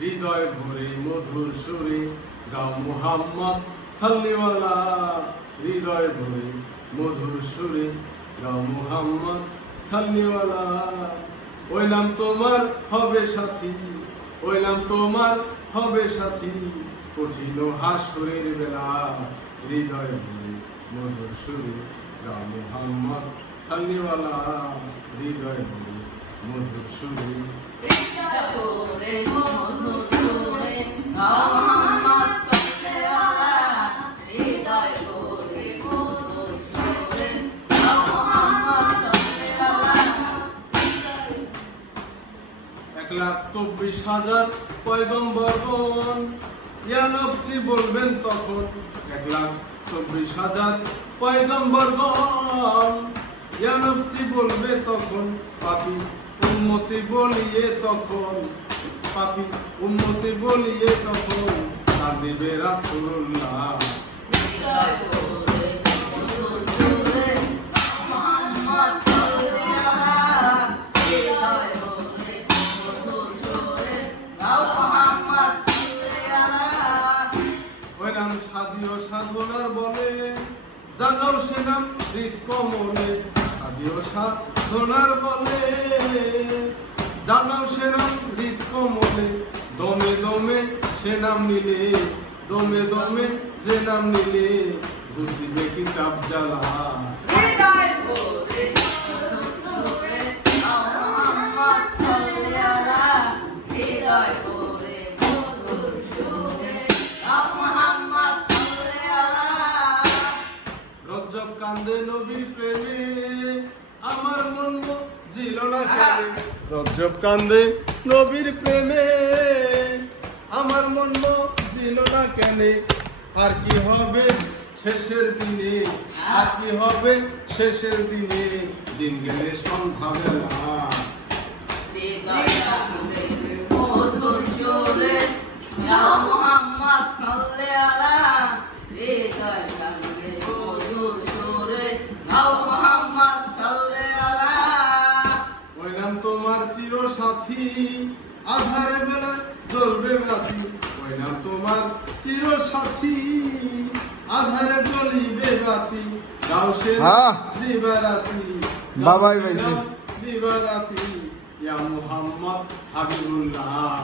হৃদয় ভরে মধুর সুরে গাও মুহাম্মদ সাল্লিওয়ালা হৃদয় ভরে মধুর সুরে গাও মুহাম্মদ সাল্লিওয়ালা ওই নাম তোমার, হবে সাথী। ওই নাম তোমার, হবে সাথী। কঠিন হাসুরের বেলা। হৃদয় ভরে মধুর সুরে গাও মুহাম্মদ সাল্লিওয়ালা হৃদয় ভরে মধুর সুরে লাখ চব্বিশ হাজার পয়গম্বরগণ ইয়া নফসি বলবেন তখন, এক লাখ চব্বিশ হাজার পয়গম্বরগণ ইয়া নফসি বলবে তখন, পাপি উন্মতি বলিয়ে তখন, পাপি উন্মতি বলিয়ে তখন, কাঁদিবে রাসূলুল্লাহ সাধনার বলে জাগাও সে নাম হৃদ কমলে। আদিও সাধনার বলে জাগাও সে নাম হৃদ কমলে। দমে দমে সে নাম নিলে, দমে দমে যে নাম নিলে, বুঝিবে কিতাব জ্বালা নবীর প্রেমে আমার মন জিল না কেনে রজ্জব কান্দে নবীর প্রেমে আমার মন জিল না কেনে। আর কি হবে শেষের দিনে? আর কি হবে শেষের দিনে? দিন গেলে সন্ধ্যা বেলা। ওই নাম তোমার চির সাথী আধারে বেলা জ্বলবে বাতি। ওই নাম তোমার চির সাথী আধারে জ্বলিবে বাতি। গাও সে দিবারাতি বাবাই পাইছে। দিবারাতি। ইয়া মুহাম্মদ হাবিবুল্লাহ।